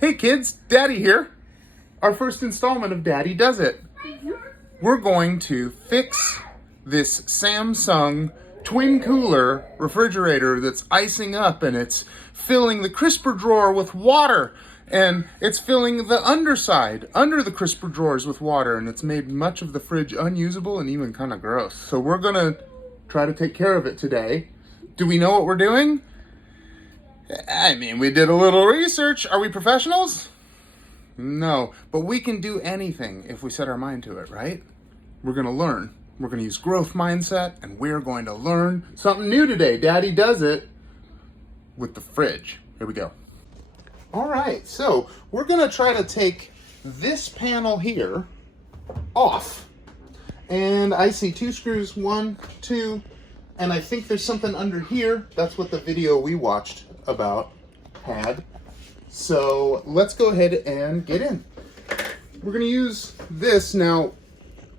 Hey kids, Daddy here. Our first installment of Daddy Does It. We're going to fix this Samsung twin cooler refrigerator that's icing up, and it's filling the crisper drawer with water, and it's filling the underside under the crisper drawers with water, and it's made much of the fridge unusable and even kind of gross. So we're gonna try to take care of it today. Do we know what we're doing? I mean, we did a little research. Are we professionals? No, but we can do anything if we set our mind to it, right? We're gonna learn. We're gonna use growth mindset, and we're going to learn something new today. Daddy does it with the fridge. Here we go. All right, so we're gonna try to take this panel here off. And I see 2 screws, 1, 2, and I think there's something under here. That's what the video we watched about had. So let's go ahead and get in. We're gonna use this. Now,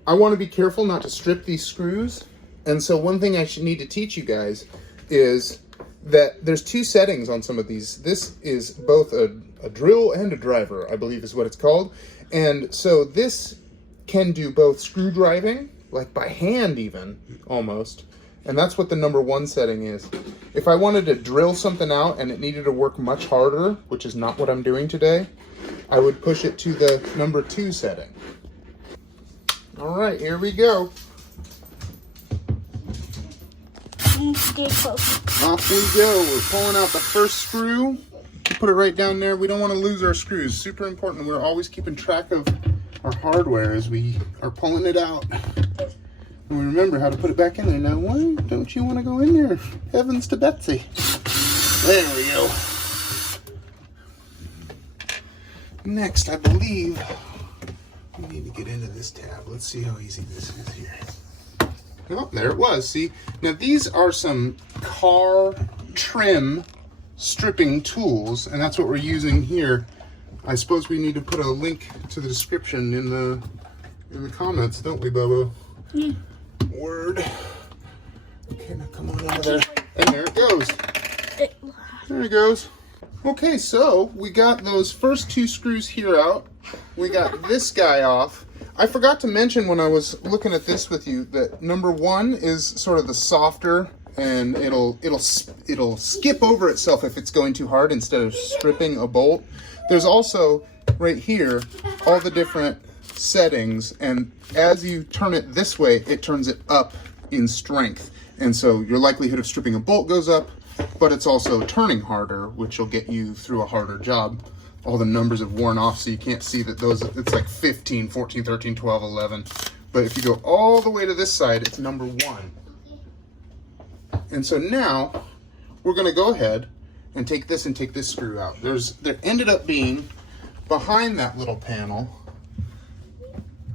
I wanna be careful not to strip these screws. And so one thing I should need to teach you guys is that there's 2 settings on some of these. This is both a drill and a driver, I believe is what it's called. And so this can do both screw driving, like by hand even, almost. And that's what the number 1 setting is. If I wanted to drill something out and it needed to work much harder, which is not what I'm doing today, I would push it to the number 2 setting. All right, here we go. Stay close. Off we go. We're pulling out the first screw. Put it right down there. We don't want to lose our screws. Super important. We're always keeping track of our hardware as we are pulling it out. And we remember how to put it back in there. Now, why don't you want to go in there? Heavens to Betsy. There we go. Next, I believe we need to get into this tab. Let's see how easy this is here. Oh, there it was. See, now these are some car trim stripping tools, and that's what we're using here. I suppose we need to put a link to the description in the comments, don't we, Bobo? Yeah. Word. Okay, now come on out of there. And there it goes. There it goes. Okay, so we got those first 2 screws here out. We got this guy off. I forgot to mention when I was looking at this with you that number 1 is sort of the softer, and it'll skip over itself if it's going too hard instead of stripping a bolt. There's also right here all the different settings, and as you turn it this way, it turns it up in strength, and so your likelihood of stripping a bolt goes up, but it's also turning harder, which will get you through a harder job. All the numbers have worn off, so you can't see that those, it's like 15, 14, 13, 12, 11. But if you go all the way to this side, it's number 1. And so now we're gonna go ahead and take this screw out. There ended up being behind that little panel.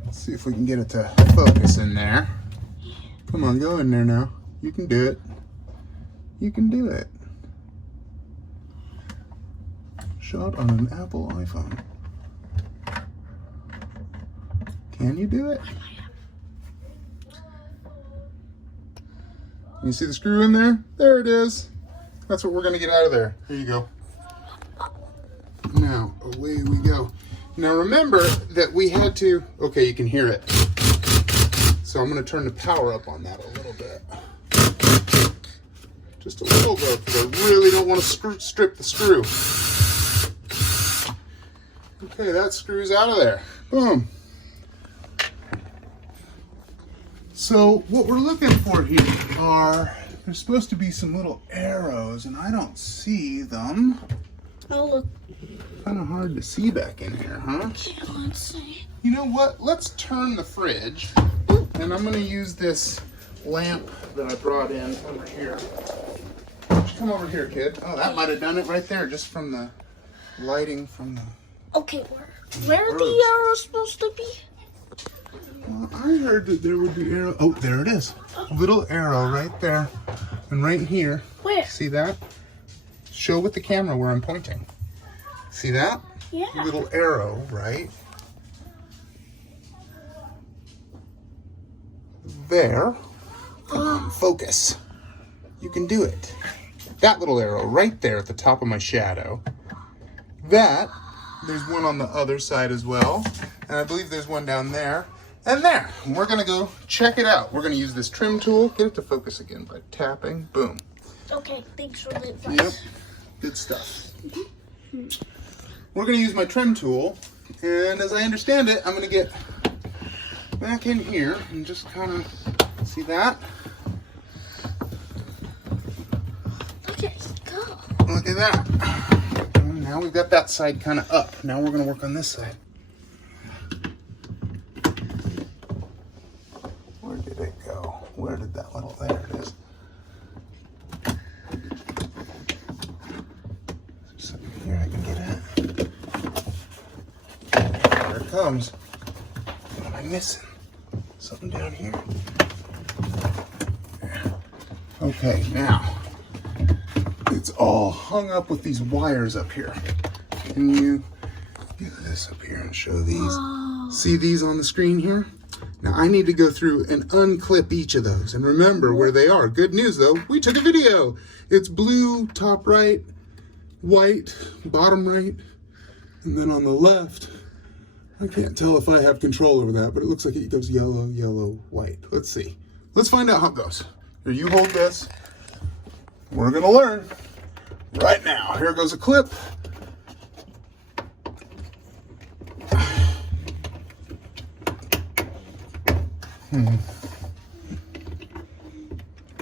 Let's see if we can get it to focus in there. Come on, go in there now. You can do it. You can do it. Shot on an Apple iPhone. Can you do it? You see the screw in there? There it is. That's what we're gonna get out of there. Here you go. Now, away we go. Now remember that we had to, okay, you can hear it. So I'm gonna turn the power up on that a little bit. Just a little bit, because I really don't want to strip the screw. Okay, that screw's out of there. Boom. So what we're looking for here are, there's supposed to be some little arrows, and I don't see them. Oh, look. Kind of hard to see back in here, huh? Yeah, let's see. You know what? Let's turn the fridge, and I'm going to use this lamp that I brought in over here. Come over here, kid. Oh, that might have done it right there, just from the lighting from the... Okay, where are the arrows supposed to be? Well, I heard that there would be arrow. Oh, there it is. Little arrow right there. And right here. Where? See that? Show with the camera where I'm pointing. See that? Yeah. Little arrow, right? There. Come on, focus. You can do it. That little arrow right there at the top of my shadow. That There's one on the other side as well. And I believe there's one down there. And there. And we're going to go check it out. We're going to use this trim tool. Get it to focus again by tapping. Boom. Okay, thanks for the advice. Yep. Good stuff. We're going to use my trim tool. And as I understand it, I'm going to get back in here and just kind of see that. Okay, go. Look at that. And now we've got that side kind of up. Now we're going to work on this side. Where did it go? Where did that little, there it is. Is there something here I can get at? There it comes. What am I missing? Something down here. Okay, now it's all hung up with these wires up here. Can you get this up here and show these? Oh. See these on the screen here? Now I need to go through and unclip each of those and remember where they are. Good news though, we took a video. It's blue top right, white bottom right, and then on the left, I can't tell if I have control over that, but it looks like it goes yellow, yellow, white. Let's see. Let's find out how it goes. Here, you hold this. We're gonna learn right now. Here goes a clip.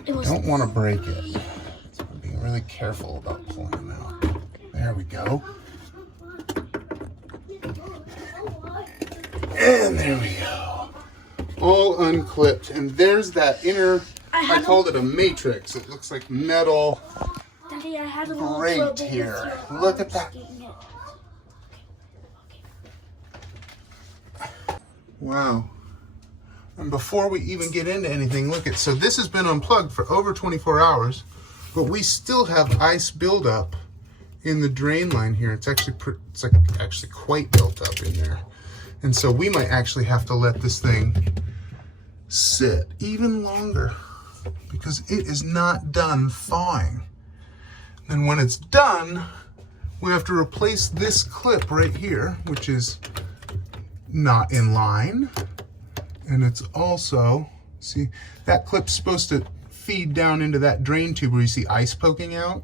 Don't want to break it. So I'm being really careful about pulling them out. There we go. And there we go. All unclipped. And there's that inner, I called it a matrix. It looks like metal. Daddy, I had a little Great trouble here. with your Look at that. getting it. Wow. And before we even get into anything, look at, so this has been unplugged for over 24 hours, but we still have ice buildup in the drain line here. It's actually actually quite built up in there. And so we might actually have to let this thing sit even longer because it is not done thawing. And when it's done, we have to replace this clip right here, which is not in line. And it's also, see, that clip's supposed to feed down into that drain tube where you see ice poking out.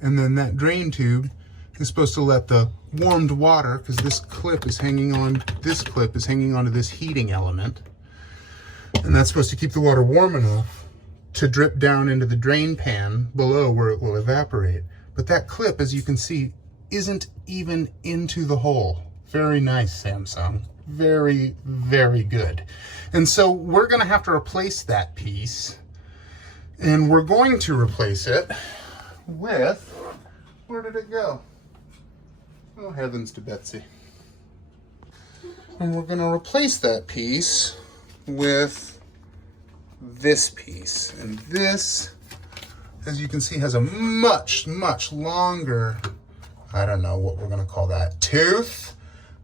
And then that drain tube is supposed to let the warmed water, because this clip is hanging onto this heating element. And that's supposed to keep the water warm enough to drip down into the drain pan below where it will evaporate. But that clip, as you can see, isn't even into the hole. Very nice, Samsung. Very, very good. And so we're going to have to replace that piece. And we're going to replace it with, where did it go? Oh, heavens to Betsy. And we're going to replace that piece with this piece. And this, as you can see, has a much, much longer, I don't know what we're going to call that, tooth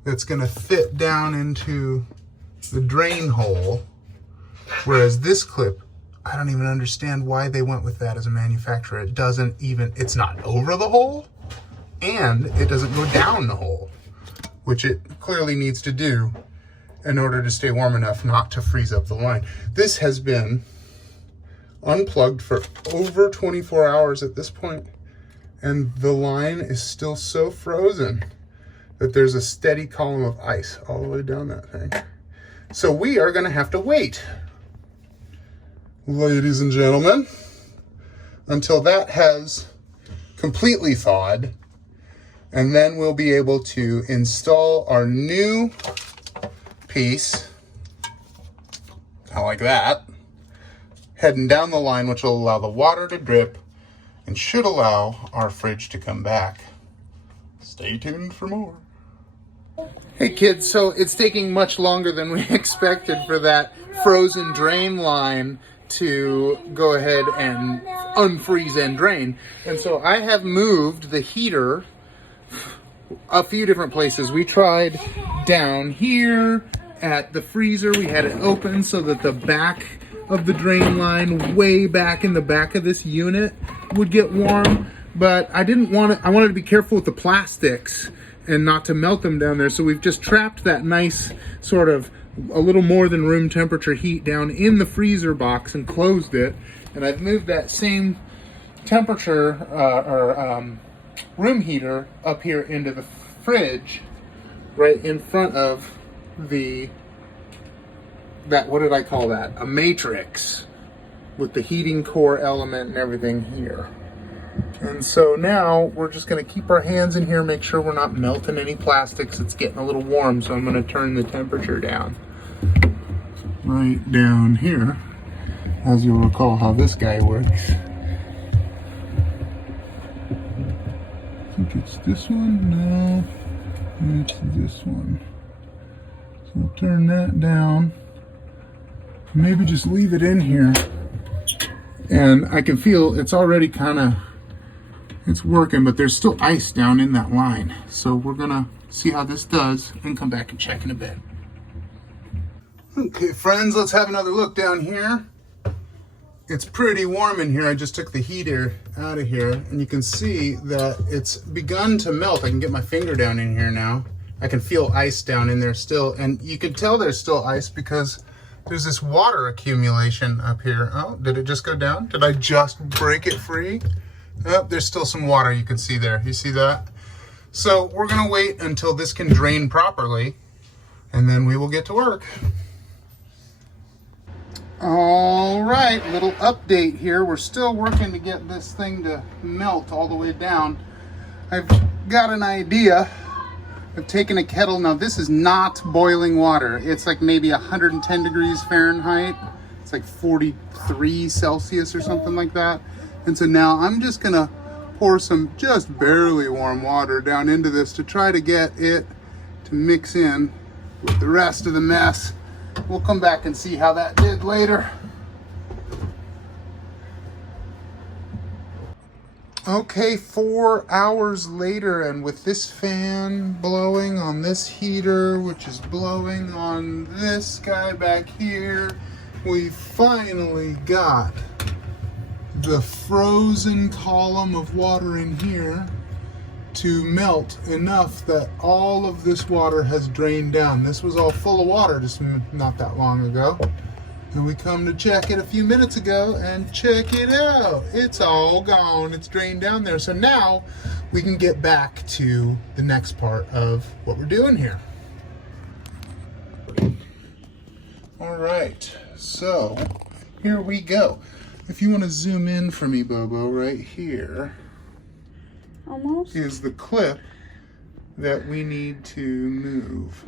that's going to fit down into the drain hole. Whereas this clip, I don't even understand why they went with that as a manufacturer. It doesn't even, it's not over the hole and it doesn't go down the hole, which it clearly needs to do in order to stay warm enough not to freeze up the line. This has been unplugged for over 24 hours at this point, and the line is still so frozen that there's a steady column of ice all the way down that thing. So we are gonna have to wait, ladies and gentlemen, until that has completely thawed, and then we'll be able to install our new piece, kind of like that, heading down the line, which will allow the water to drip and should allow our fridge to come back. Stay tuned for more. Hey kids, so it's taking much longer than we expected for that frozen drain line to go ahead and unfreeze and drain. And so I have moved the heater a few different places. We tried down here at the freezer. We had it open so that the back of the drain line, way back in the back of this unit, would get warm. But I didn't want it, I wanted to be careful with the plastics and not to melt them down there. So we've just trapped that nice sort of a little more than room temperature heat down in the freezer box and closed it. And I've moved that same temperature room heater up here into the fridge right in front of what did I call that? A matrix with the heating core element and everything here. And so now we're just going to keep our hands in here, make sure we're not melting any plastics. It's getting a little warm, so I'm going to turn the temperature down. Right down here, as you'll recall how this guy works. I think it's this one. No, it's this one. So we'll turn that down. Maybe just leave it in here. And I can feel it's already it's working, but there's still ice down in that line. So we're gonna see how this does and come back and check in a bit. Okay, friends, let's have another look down here. It's pretty warm in here. I just took the heater out of here, and you can see that it's begun to melt. I can get my finger down in here now. I can feel ice down in there still, and you can tell there's still ice because there's this water accumulation up here. Oh, did it just go down? Did I just break it free? Oh, there's still some water you can see there. You see that? So we're gonna wait until this can drain properly, and then we will get to work. All right, little update here. We're still working to get this thing to melt all the way down. I've got an idea. I've taken a kettle. Now this is not boiling water. It's like maybe 110 degrees Fahrenheit. It's like 43 Celsius or something like that. And so now I'm just gonna pour some just barely warm water down into this to try to get it to mix in with the rest of the mess. We'll come back and see how that did later. Okay, 4 hours later, and with this fan blowing on this heater, which is blowing on this guy back here, we finally got the frozen column of water in here to melt enough that all of this water has drained down. This was all full of water just not that long ago. And we come to check it a few minutes ago, and check it out. It's all gone. It's drained down there. So now we can get back to the next part of what we're doing here. All right, so here we go. If you want to zoom in for me, Bobo, right here. Almost. Is the clip that we need to move.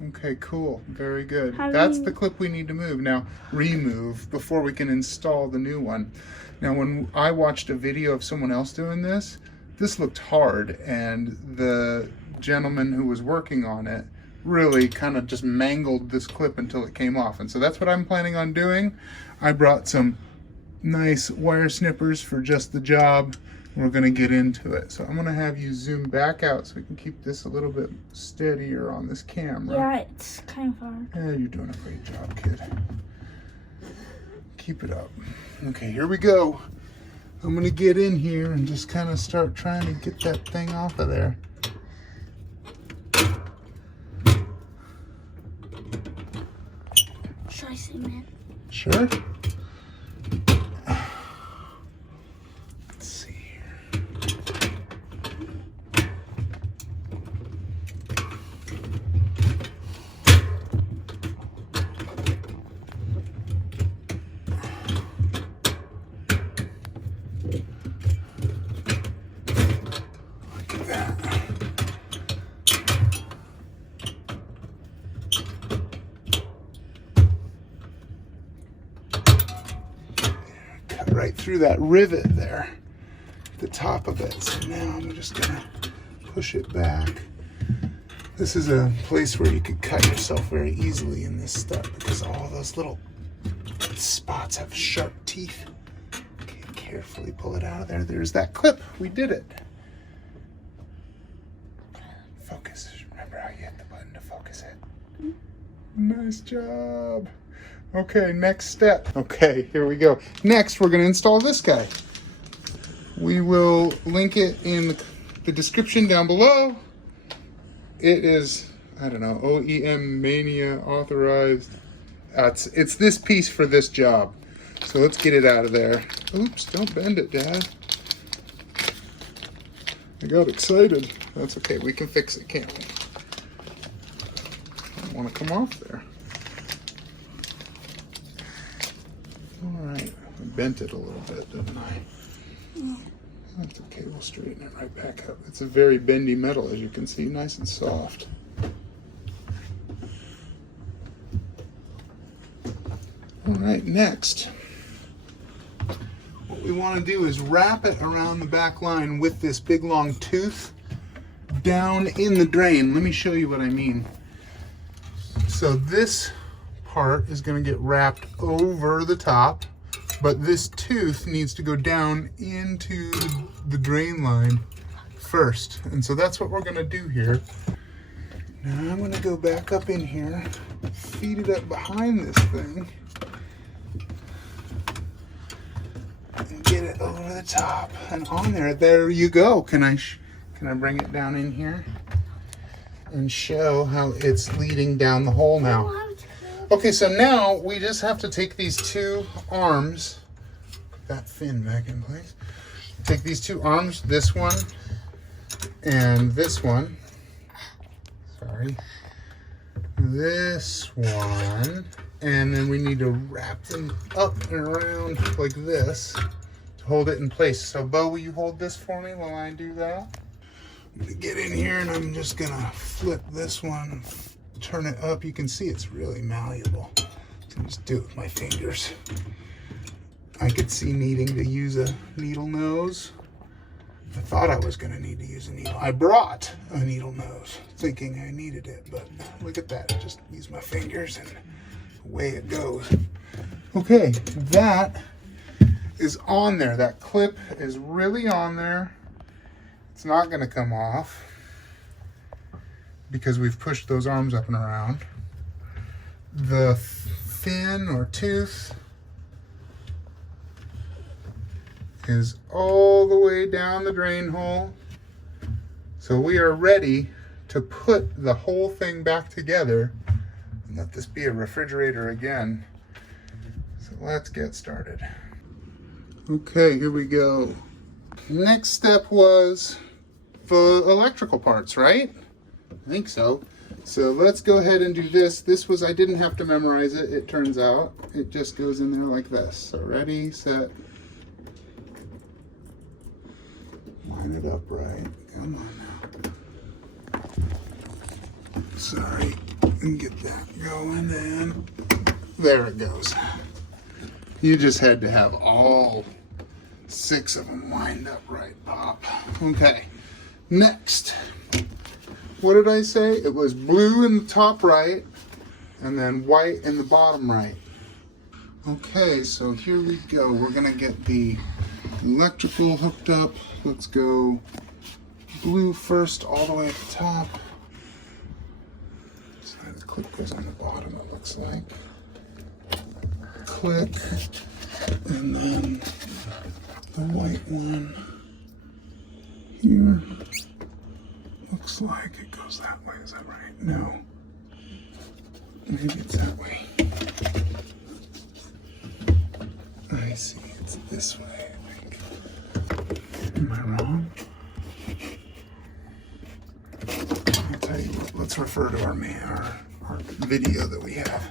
Okay, cool. Very good. That's the clip we need to move. Now, remove before we can install the new one. Now, when I watched a video of someone else doing this looked hard, and the gentleman who was working on it really kind of just mangled this clip until it came off. And so that's what I'm planning on doing. I brought some nice wire snippers for just the job. We're going to get into it. So I'm going to have you zoom back out so we can keep this a little bit steadier on this camera. Yeah, it's kind of hard. Yeah, you're doing a great job, kid. Keep it up. Okay, here we go. I'm going to get in here and just kind of start trying to get that thing off of there. Should I zoom in? Sure. Right through that rivet there at the top of it. So now I'm just gonna push it back. This is a place where you could cut yourself very easily in this stuff because all those little spots have sharp teeth. Okay, carefully pull it out of there. There's that clip. We did it. Focus. Remember how you hit the button to focus it. Nice job. Okay, next step. Okay, here we go. Next, we're going to install this guy. We will link it in the description down below. It is, I don't know, OEM Mania authorized. It's this piece for this job. So let's get it out of there. Oops, don't bend it, Dad. I got excited. That's okay, we can fix it, can't we? I don't want to come off there. Alright, I bent it a little bit, didn't I? That's okay, we'll straighten it right back up. It's a very bendy metal, as you can see, nice and soft. Alright, next. What we want to do is wrap it around the back line with this big long tooth down in the drain. Let me show you what I mean. So this part is going to get wrapped over the top, but this tooth needs to go down into the drain line first. And so that's what we're going to do here. Now I'm going to go back up in here, feed it up behind this thing, and get it over the top and on there. There you go. Can I bring it down in here and show how it's leading down the hole now? Okay, so now we just have to take these two arms, put that fin back in place. Take these two arms, this one and this one. Sorry. This one. And then we need to wrap them up and around like this to hold it in place. So Bo, will you hold this for me while I do that? I'm gonna get in here and I'm just gonna flip this one, turn it up. You can see it's really malleable. So just do it with my fingers. I could see needing to use a needle nose. I thought I was gonna need to use a needle. I brought a needle nose thinking I needed it, but look at that. Just use my fingers and away it goes. Okay, that is on there. That clip is really on there. It's not going to come off because we've pushed those arms up and around. The fin or tooth is all the way down the drain hole. So we are ready to put the whole thing back together. Let this be a refrigerator again. So let's get started. Okay, here we go. Next step was the electrical parts, right? I think so. So let's go ahead and do this. This was, I didn't have to memorize it, it turns out. It just goes in there like this. So ready, set. Line it up right. Come on now. Sorry. And get that going, and there it goes. You just had to have all 6 of them lined up right, Pop. Okay, next. What did I say? It was blue in the top right, and then white in the bottom right. Okay, so here we go. We're gonna get the electrical hooked up. Let's go blue first all the way at the top. The clip goes on the bottom, it looks like. Click, and then the white one here. Looks like it goes that way, is that right? No. Maybe it's that way. I see, it's this way, I think. Am I wrong? I'll tell you what, let's refer to our video that we have.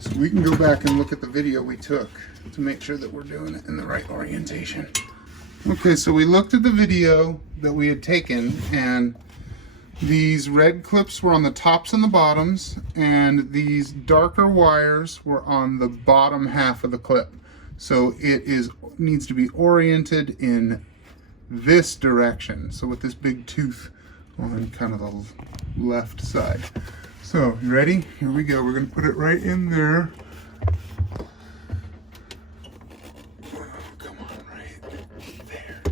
So we can go back and look at the video we took to make sure that we're doing it in the right orientation. Okay, so we looked at the video that we had taken, and these red clips were on the tops and the bottoms, and these darker wires were on the bottom half of the clip. So it needs to be oriented in this direction. So with this big tooth on kind of the left side. So, you ready? Here we go. We're going to put it right in there. Come on, right there.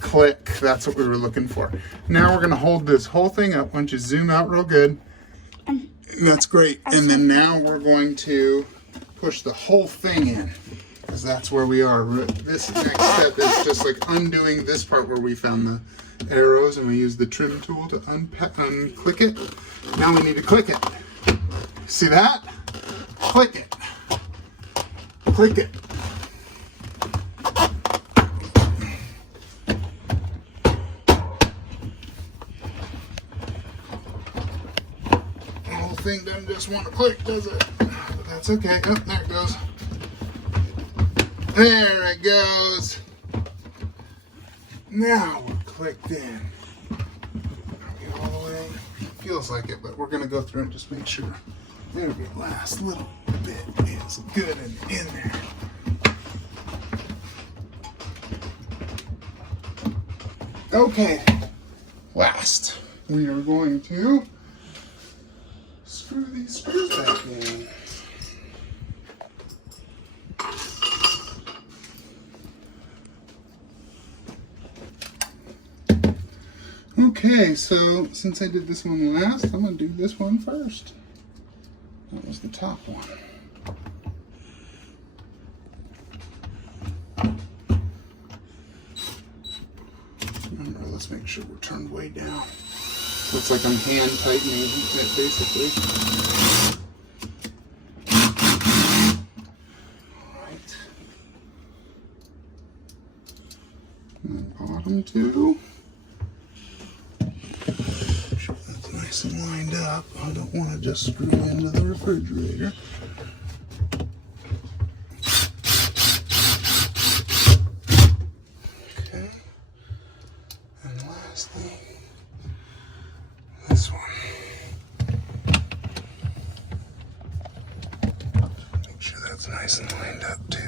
Click. That's what we were looking for. Now we're going to hold this whole thing up. Why don't you zoom out real good? That's great. And then now we're going to push the whole thing in. because that's where we are. This next step is just like undoing this part where we found the arrows, and we use the trim tool to unclick it. Now we need to click it. See that? Click it. Click it. The whole thing doesn't just want to click, does it? But that's okay. Oh, there it goes. There it goes. Now we're clicked in. Are we all the way? Feels like it, but we're going to go through and just make sure every last little bit is good and in there. Okay, last, we are going to screw these screws back in. Okay, so since I did this one last, I'm going to do this one first. That was the top one. Remember, let's make sure we're turned way down. Looks like I'm hand tightening it, basically. Alright. And then bottom two. Make sure that's nice and lined up. I don't want to just screw into the refrigerator. Okay. And lastly, this one. Make sure that's nice and lined up too.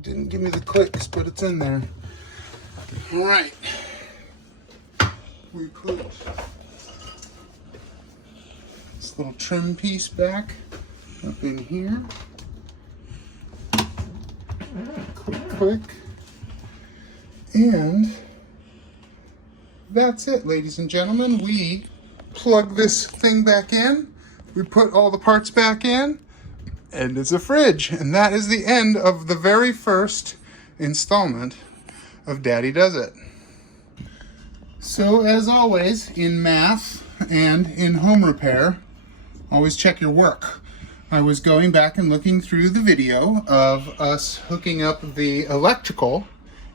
Didn't give me the clicks, but it's in there. All right. We put this little trim piece back up in here. Click, click. And that's it, ladies and gentlemen. We plug this thing back in. We put all the parts back in. And it's a fridge. And that is the end of the very first installment of Daddy Does It. So as always, in math and in home repair, always check your work. I was going back and looking through the video of us hooking up the electrical,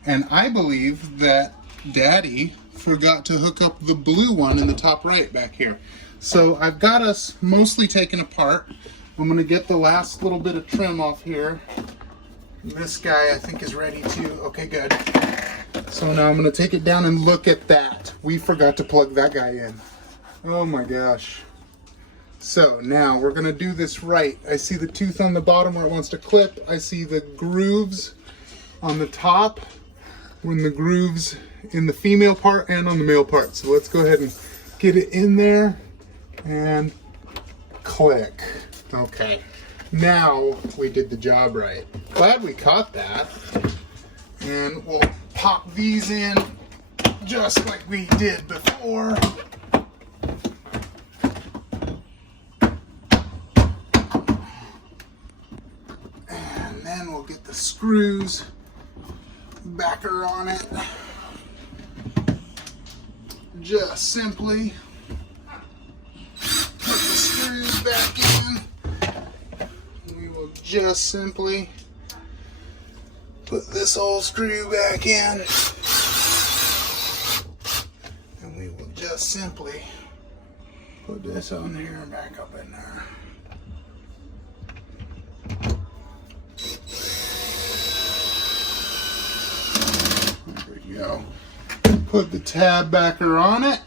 and I believe that Daddy forgot to hook up the blue one in the top right back here. So I've got us mostly taken apart. I'm going to get the last little bit of trim off here. This guy I think is ready too. Okay, good. So now I'm going to take it down and look at that. We forgot to plug that guy in. Oh my gosh. So now we're going to do this right. I see the tooth on the bottom where it wants to clip. I see the grooves on the top, when the grooves in the female part and on the male part. So let's go ahead and get it in there and click. Okay, now we did the job right. Glad we caught that. And we'll pop these in just like we did before. And then we'll get the screws backer on it. Just simply put the screws back in. Just simply put this old screw back in, and we will just simply put this on here and back up in there. There we go. Put the tab backer on it.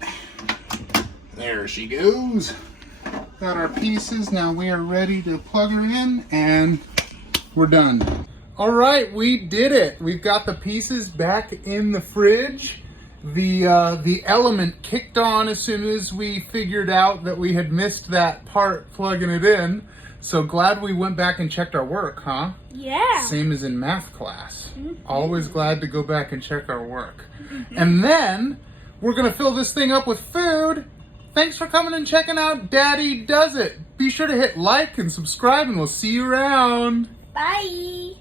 There she goes. Got our pieces. Now we are ready to plug her in, and we're done. All right, we did it. We've got the pieces back in the fridge. The element kicked on as soon as we figured out that we had missed that part plugging it in. So glad we went back and checked our work, huh? Yeah. Same as in math class. Always glad to go back and check our work. And then we're going to fill this thing up with food. Thanks for coming and checking out Daddy Does It. Be sure to hit like and subscribe, and we'll see you around. Bye.